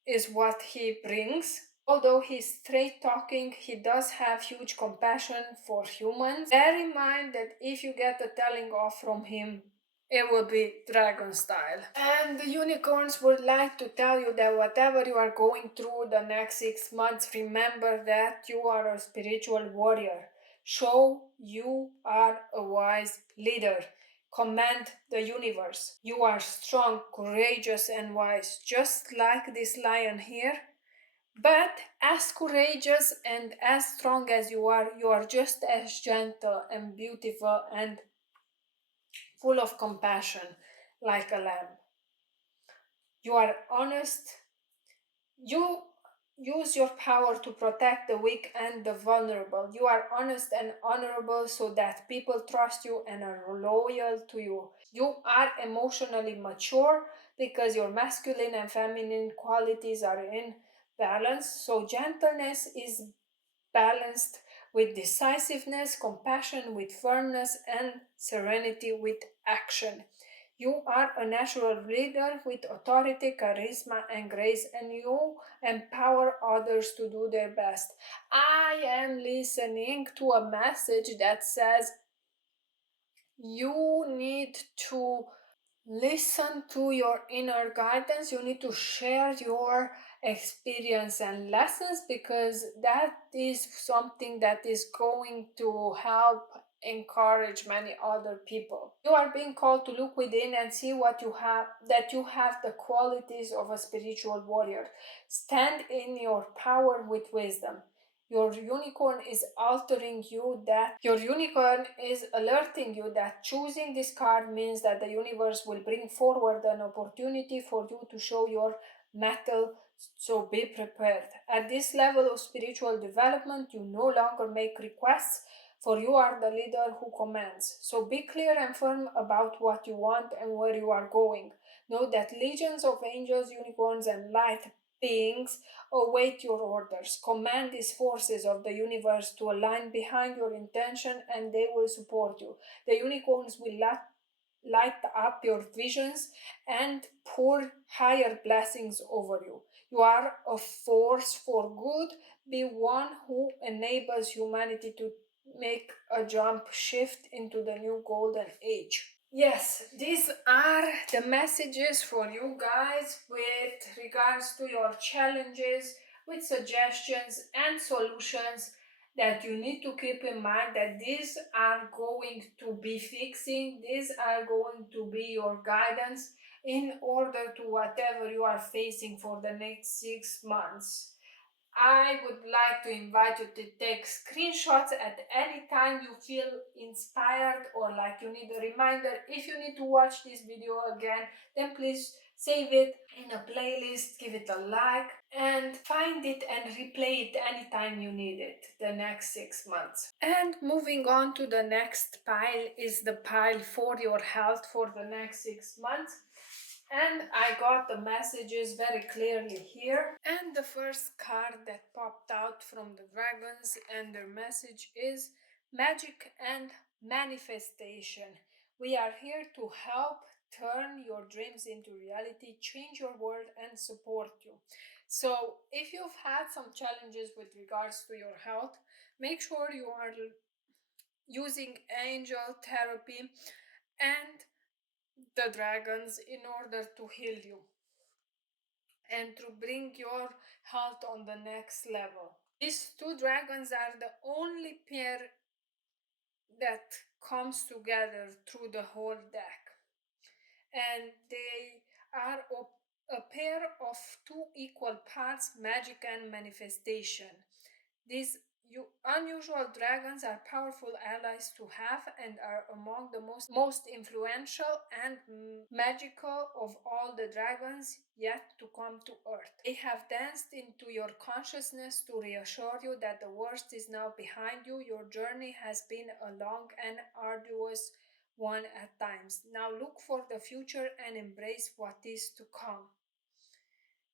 is what he brings. Although he's straight talking, he does have huge compassion for humans. Bear in mind that if you get a telling off from him, it will be dragon style. And the unicorns would like to tell you that whatever you are going through the next 6 months, remember that you are a spiritual warrior. Show you are a wise leader. Command the universe. You are strong, courageous, and wise, just like this lion here. But as courageous and as strong as you are just as gentle and beautiful and full of compassion, like a lamb. You are honest. You use your power to protect the weak and the vulnerable. You are honest and honorable so that people trust you and are loyal to you. You are emotionally mature because your masculine and feminine qualities are in balance. So gentleness is balanced with decisiveness, compassion with firmness, and serenity with action. You are a natural leader with authority, charisma, and grace, and you empower others to do their best. I am listening to a message that says you need to listen to your inner guidance. You need to share your experience and lessons, because that is something that is going to help encourage many other people. You are being called to look within and see what you have, that you have the qualities of a spiritual warrior. Stand in your power with wisdom. Your unicorn is altering you that your unicorn is alerting you that choosing this card means that the universe will bring forward an opportunity for you to show your mettle, so be prepared. At this level of spiritual development, you no longer make requests, for you are the leader who commands. So be clear and firm about what you want and where you are going. Know that legions of angels, unicorns, and light beings await your orders. Command these forces of the universe to align behind your intention, and they will support you. The unicorns will light up your visions and pour higher blessings over you. You are a force for good. Be one who enables humanity to make a jump shift into the new golden age. Yes, these are the messages for you guys with regards to your challenges, with suggestions and solutions that you need to keep in mind, that these are going to be fixing, these are going to be your guidance in order to whatever you are facing for the next 6 months. I would like to invite you to take screenshots at any time you feel inspired or like you need a reminder. If you need to watch this video again, then please save it in a playlist, give it a like, and find it and replay it anytime you need it the next 6 months. And moving on to the next pile is the pile for your health for the next 6 months. And I got the messages very clearly here. And the first card that popped out from the dragons and their message is Magic and Manifestation. We are here to help turn your dreams into reality, change your world, and support you. So, if you've had some challenges with regards to your health, make sure you are using angel therapy and the dragons in order to heal you and to bring your health on the next level. These two dragons are the only pair that comes together through the whole deck, and they are a pair of two equal parts, magic and manifestation. These unusual dragons are powerful allies to have and are among the most influential and magical of all the dragons yet to come to Earth. They have danced into your consciousness to reassure you that the worst is now behind you. Your journey has been a long and arduous one at times. Now look for the future and embrace what is to come.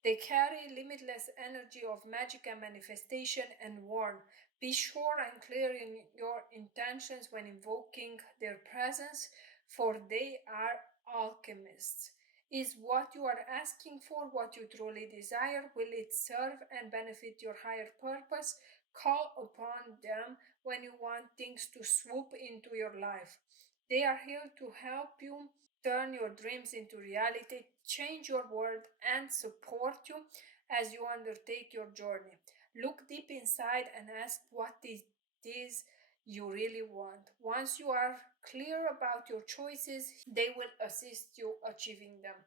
They carry limitless energy of magic and manifestation and warn. Be sure and clear in your intentions when invoking their presence, for they are alchemists. Is what you are asking for what you truly desire? Will it serve and benefit your higher purpose? Call upon them when you want things to swoop into your life. They are here to help you turn your dreams into reality, change your world, and support you as you undertake your journey. Look deep inside and ask what it is you really want. Once you are clear about your choices, they will assist you achieving them.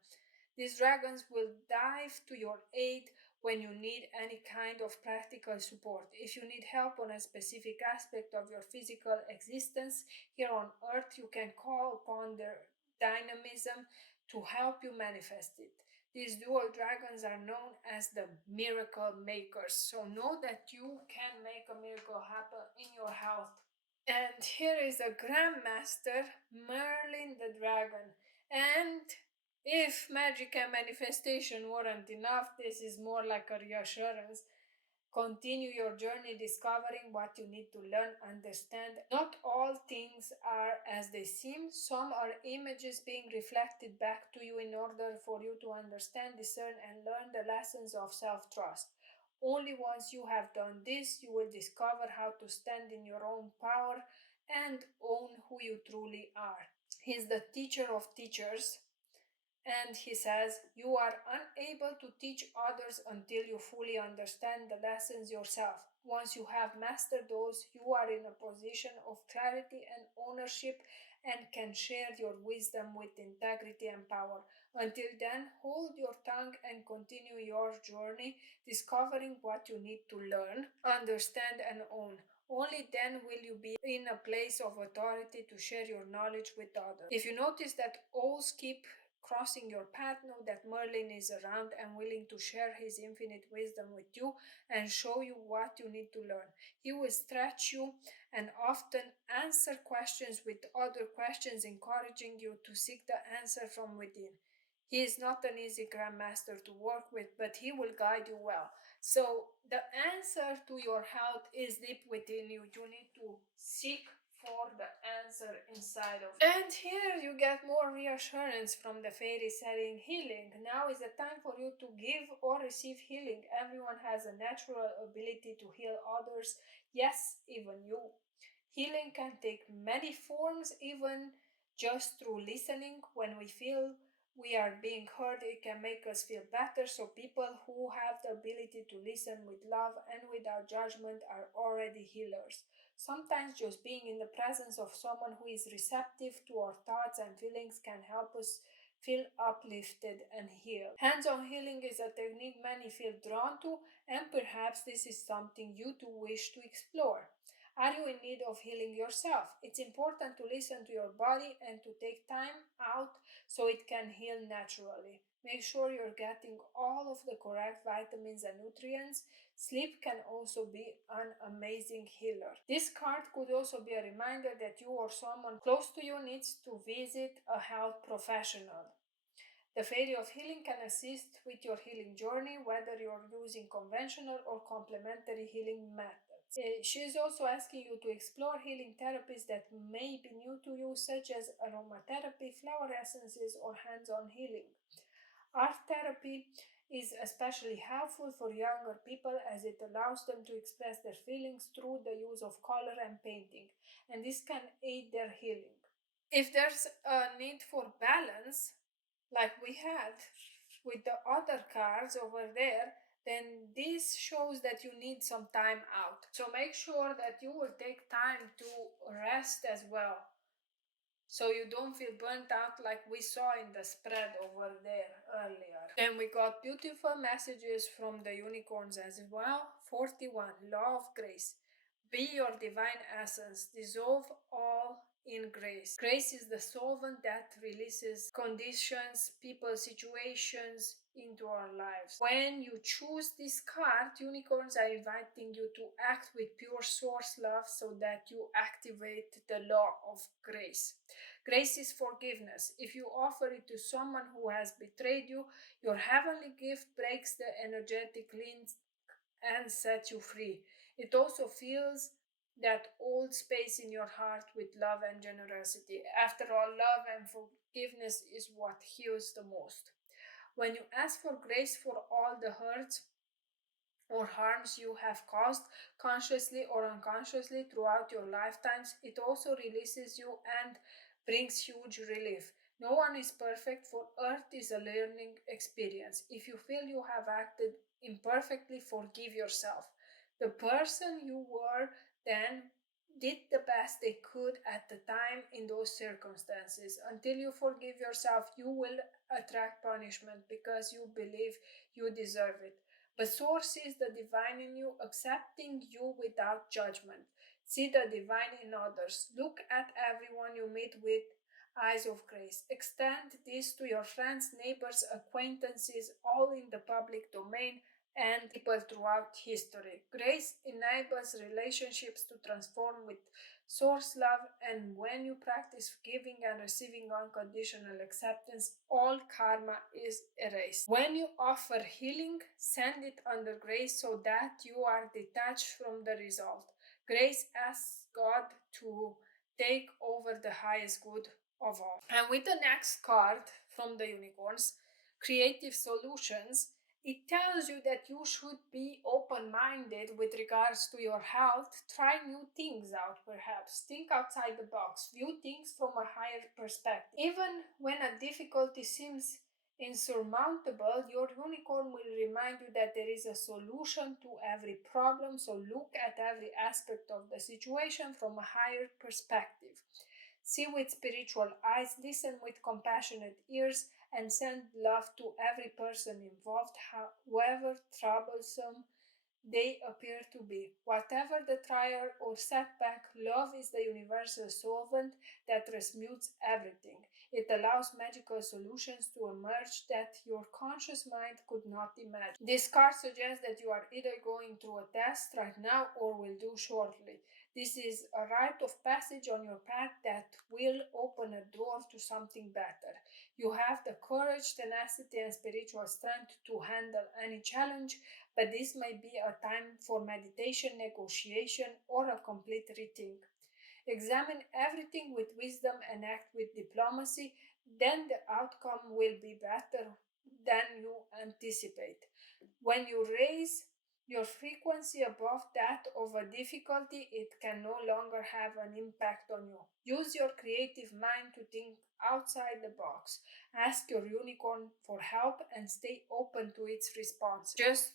These dragons will dive to your aid when you need any kind of practical support. If you need help on a specific aspect of your physical existence here on Earth, you can call upon their dynamism to help you manifest it. These dual dragons are known as the miracle makers, so know that you can make a miracle happen in your health. And here is a Grandmaster, Merlin the Dragon. And if magic and manifestation weren't enough, this is more like a reassurance. Continue your journey discovering what you need to learn, understand. Not all things are as they seem. Some are images being reflected back to you in order for you to understand, discern, and learn the lessons of self trust. Only once you have done this, you will discover how to stand in your own power and own who you truly are. He's the teacher of teachers, and he says, you are unable to teach others until you fully understand the lessons yourself. Once you have mastered those, you are in a position of clarity and ownership and can share your wisdom with integrity and power. Until then, hold your tongue and continue your journey, discovering what you need to learn, understand, and own. Only then will you be in a place of authority to share your knowledge with others. If you notice that all keep crossing your path, know that Merlin is around and willing to share his infinite wisdom with you and show you what you need to learn. He will stretch you and often answer questions with other questions, encouraging you to seek the answer from within. He is not an easy grandmaster to work with, but he will guide you well. So the answer to your health is deep within you. You need to seek for the answer inside of you. And here you get more reassurance from the fairy setting healing. Now is the time for you to give or receive healing. Everyone has a natural ability to heal others. Yes, even you. Healing can take many forms, even just through listening. When we feel we are being heard, it can make us feel better. So, people who have the ability to listen with love and without judgment are already healers. Sometimes just being in the presence of someone who is receptive to our thoughts and feelings can help us feel uplifted and healed. Hands on healing is a technique many feel drawn to, and perhaps this is something you too wish to explore. Are you in need of healing yourself? It's important to listen to your body and to take time out so it can heal naturally. Make sure you're getting all of the correct vitamins and nutrients. Sleep can also be an amazing healer. This card could also be a reminder that you or someone close to you needs to visit a health professional. The Fairy of Healing can assist with your healing journey, whether you're using conventional or complementary healing methods. She is also asking you to explore healing therapies that may be new to you, such as aromatherapy, flower essences, or hands on healing. Art therapy is especially helpful for younger people as it allows them to express their feelings through the use of color and painting, and this can aid their healing. If there's a need for balance, like we had with the other cards over there, then this shows that you need some time out. So make sure that you will take time to rest as well, so you don't feel burnt out like we saw in the spread over there earlier. Then we got beautiful messages from the unicorns as well. 41, Law of Grace. Be your divine essence. Dissolve all in grace. Grace is the solvent that releases conditions, people, situations into our lives. When you choose this card, unicorns are inviting you to act with pure source love so that you activate the law of grace. Grace is forgiveness. If you offer it to someone who has betrayed you, your heavenly gift breaks the energetic link and sets you free. It also fills that old space in your heart with love and generosity. After all, love and forgiveness is what heals the most. When you ask for grace for all the hurts or harms you have caused consciously or unconsciously throughout your lifetimes, it also releases you and brings huge relief. No one is perfect, for Earth is a learning experience. If you feel you have acted imperfectly, forgive yourself. The person you were then did the best they could at the time in those circumstances. Until you forgive yourself, you will attract punishment because you believe you deserve it. But Source sees the divine in you, accepting you without judgment. See the divine in others. Look at everyone you meet with eyes of grace. Extend this to your friends, neighbors, acquaintances, all in the public domain. and people throughout history. Grace enables relationships to transform with source love, and when you practice giving and receiving unconditional acceptance, all karma is erased. When you offer healing, send it under grace so that you are detached from the result. Grace asks God to take over the highest good of all. And with the next card from the unicorns, Creative Solutions, it tells you that you should be open minded with regards to your health. Try new things out, perhaps. Think outside the box. View things from a higher perspective. Even when a difficulty seems insurmountable, your unicorn will remind you that there is a solution to every problem. So look at every aspect of the situation from a higher perspective. See with spiritual eyes, listen with compassionate ears, and send love to every person involved, however troublesome they appear to be. Whatever the trial or setback, love is the universal solvent that transmutes everything. It allows magical solutions to emerge that your conscious mind could not imagine. This card suggests that you are either going through a test right now or will do shortly. This is a rite of passage on your path that will open a door to something better. You have the courage, tenacity, and spiritual strength to handle any challenge, but this may be a time for meditation, negotiation, or a complete rethink. Examine everything with wisdom and act with diplomacy, then the outcome will be better than you anticipate. When you raise your frequency above that of a difficulty, it can no longer have an impact on you. Use your creative mind to think outside the box. Ask your unicorn for help and stay open to its response. Just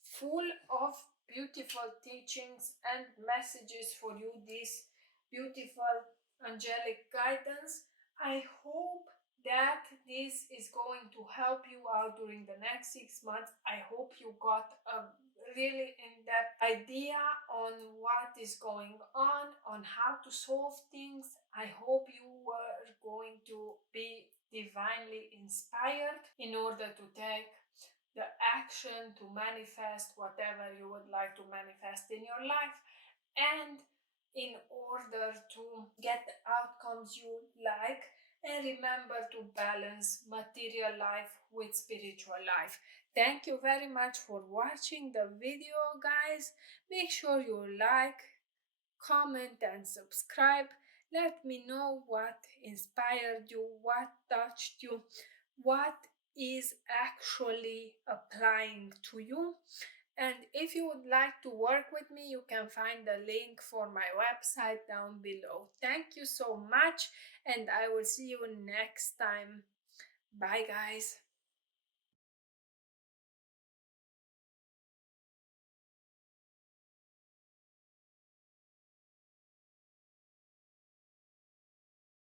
full of beautiful teachings and messages for you, this beautiful angelic guidance. I hope that this is going to help you out during the next 6 months. I hope you got a really in-depth idea on what is going on how to solve things. I hope you were going to be divinely inspired in order to take the action to manifest whatever you would like to manifest in your life, and in order to get the outcomes you like. And remember to balance material life with spiritual life. Thank you very much for watching the video, guys. Make sure you like, comment, and subscribe. Let me know what inspired you, what touched you, what is actually applying to you. And if you would like to work with me, you can find the link for my website down below. Thank you so much, and I will see you next time. Bye, guys.